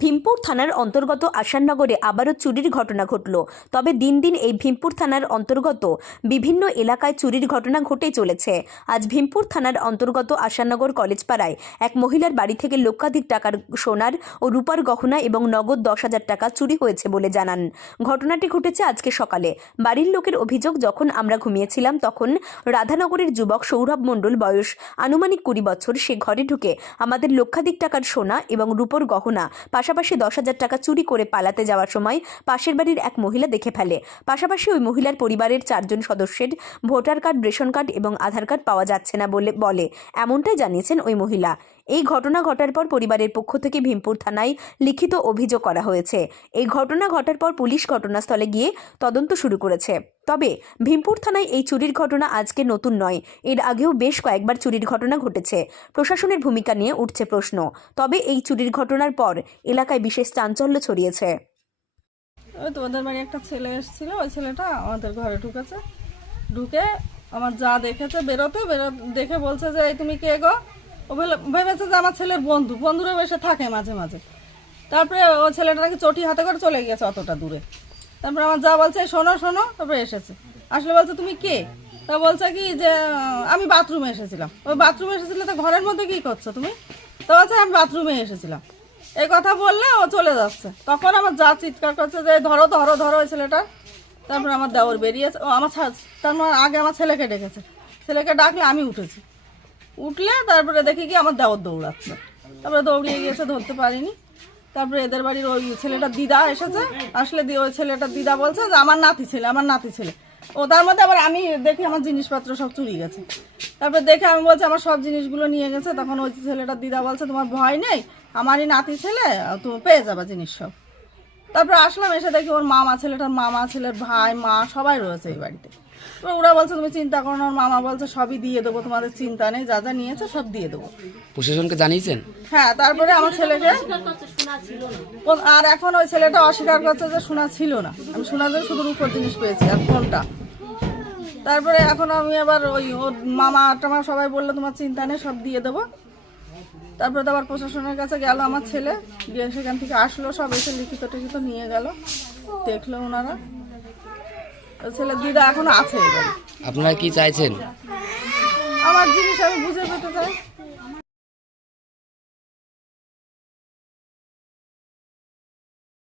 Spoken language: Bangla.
ভীমপুর থানার অন্তর্গত আসাননগরে আবারও চুরির ঘটনা ঘটল। তবে দিন দিন এই ভীমপুর থানার অন্তর্গত বিভিন্ন এলাকায় চুরির ঘটনা ঘটে চলেছে। আজ ভীমপুর থানার অন্তর্গত আসাননগর কলেজ পাড়ায় এক মহিলার বাড়ি থেকে লক্ষাধিক টাকার সোনার ও রূপার গহনা এবং নগদ 10,000 টাকা চুরি হয়েছে বলে জানান। ঘটনাটি ঘটেছে আজকে সকালে। বাড়ির লোকের অভিযোগ, যখন আমরা ঘুমিয়েছিলাম তখন রাধানগরের যুবক সৌরভ মণ্ডল, বয়স আনুমানিক 20 বছর, সে ঘরে ঢুকে আমাদের লক্ষাধিক টাকার সোনা এবং রূপোর গহনা পাশাপাশি 10,000 টাকা চুরি করে পালাতে যাওয়ার সময় পাশের বাড়ির এক মহিলা দেখে ফেলে। পাশাপাশি ওই মহিলার পরিবারের 4 জন সদস্যের ভোটার কার্ড, রেশন কার্ড এবং আধার কার্ড পাওয়া যাচ্ছে না বলে এমনটাই জানিয়েছেন ওই মহিলা। এই ঘটনা ঘটার পর পরিবারের পক্ষ থেকে ভীমপুর থানায় লিখিত অভিযোগ করা হয়েছে। এই ঘটনা ঘটার পর পুলিশ ঘটনাস্থলে গিয়ে তদন্ত শুরু করেছে। তবে ভীমপুর থানায় এই চুরির ঘটনা আজকে নতুন নয়, এর আগেও বেশ কয়েকবার চুরির ঘটনা ঘটেছে। প্রশাসনের ভূমিকা নিয়ে উঠছে প্রশ্ন। তবে এই চুরির ঘটনার পর এলাকায় বিশেষ চাঞ্চল্য ছড়িয়েছে। ওই তো ওদের বাড়ি একটা ছেলে এসেছিল, ওই ছেলেটা আমাদের ঘরে ঢুকে আমার যা দেখেছে দেখে বলছে যে এই তুমি কে গো। ও ভেবেছে যে আমার ছেলের বন্ধুরা এসে থাকে মাঝে মাঝে। তারপরে ও ছেলেটা নাকি চটি হাতে করে চলে গিয়েছে অতটা দূরে। তারপরে আমার যা বলছে শোনো, তারপরে এসেছে, আসলে বলছে তুমি কে। তা বলছে কি যে আমি বাথরুমে এসেছিলাম। ওই বাথরুমে এসেছিলে তো ঘরের মধ্যে কি করছো তুমি? তো বলছে আমি বাথরুমে এসেছিলাম। এই কথা বললে ও চলে যাচ্ছে। তখন আমার যা চিৎকার করছে যে ধরো ধরো ধরো ওই ছেলেটা। তারপরে আমার দেওর বেরিয়েছে, ও আমার তার আগে আমার ছেলেকে ডেকেছে। ছেলেকে ডাকলে আমি উঠলে তারপরে দেখি কি আমার দেওর দৌড়াচ্ছে। তারপরে দৌড়িয়ে গিয়েছে, ধরতে পারিনি। তারপরে এদের বাড়ির ওই ছেলেটার দিদা এসেছে, আসলে ওই ছেলেটার দিদা বলছে যে আমার নাতি ছেলে। ও তার মধ্যে আবার আমি দেখি আমার জিনিসপত্র সব চুরি গেছে। তারপরে দেখে আমি বলছি আমার সব জিনিসগুলো নিয়ে গেছে। তখন ওই ছেলেটার দিদা বলছে তোমার ভয় নেই, আমারই নাতি ছেলে, তুমি পেয়ে যাবে জিনিস সব। তারপরে আসলাম, এসে দেখি ওর ছেলেটার মামা, ছেলের ভাই, মা সবাই রয়েছে এই বাড়িতে। ওরা বলছে তুমি চিন্তা করো না, ওর মামা বলছে সবই দিয়ে দেবো, তোমাদের চিন্তা নেই, যা যা নিয়েছে সব দিয়ে দেবো। প্রশাসনকে জানিয়েছেন? হ্যাঁ। তারপরে আমার ছেলেকে, আর এখন ওই ছেলেটা অস্বীকার করছে যে শোনা ছিল না। আমি শোনা যে শুধু রূপোর জিনিস পেয়েছি আর ফোনটা। তারপরে এখন আমি আবার ওই ওর মামা টামা সবাই বললো তোমার চিন্তা নেই, সব দিয়ে দেবো। তারপরে তো আবার প্রশাসনের কাছে গেল আমার ছেলে, গিয়ে সেখান থেকে আসলো, সব এসে লিখিত টিখিত নিয়ে গেল, দেখলো ওনারা। ছেলের দিদা এখনো আছে। আপনারা কি চাইছেন? আমার জিনিস আমি বুঝে পেতে চাই।